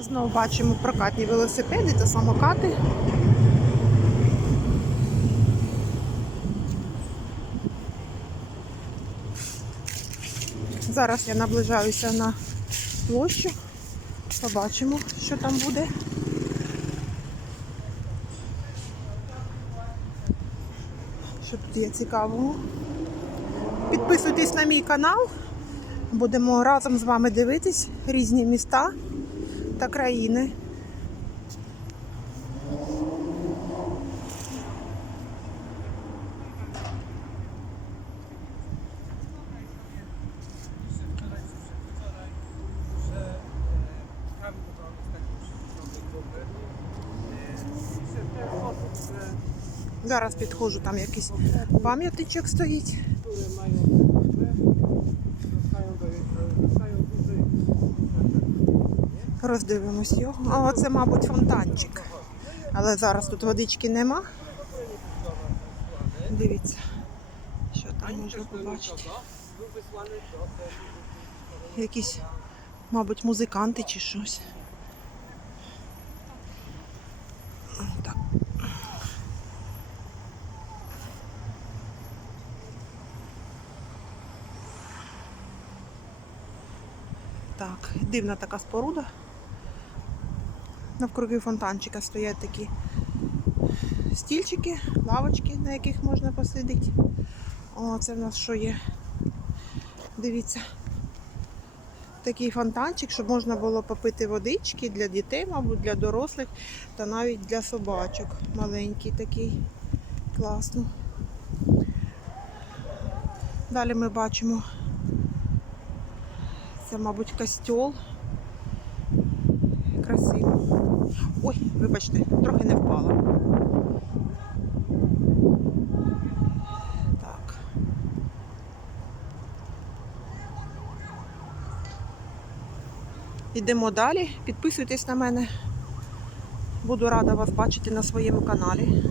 Знову бачимо прокатні велосипеди та самокати. Зараз я наближаюся на площу. Побачимо, що там буде. Що тут є цікавого. Підписуйтесь на мій канал, будемо разом з вами дивитись різні міста та країни. Зараз підходжу, там якийсь пам'ятничок стоїть. Роздивимось його. А оце, мабуть, фонтанчик. Але зараз тут водички нема. Дивіться, що там можна побачити. Якісь, мабуть, музиканти чи щось. Так. Так, дивна така споруда навкруги фонтанчика стоять такі стільчики, лавочки, на яких можна посидіти. О, це в нас що є? Дивіться, такий фонтанчик, щоб можна було попити водички для дітей, мабуть, для дорослих та навіть для собачок. Маленький такий. Класно. Далі ми бачимо, це, мабуть, костьол красиво. Ой, вибачте, трохи не впала. Так. Йдемо далі, підписуйтесь на мене. Буду рада вас бачити на своєму каналі.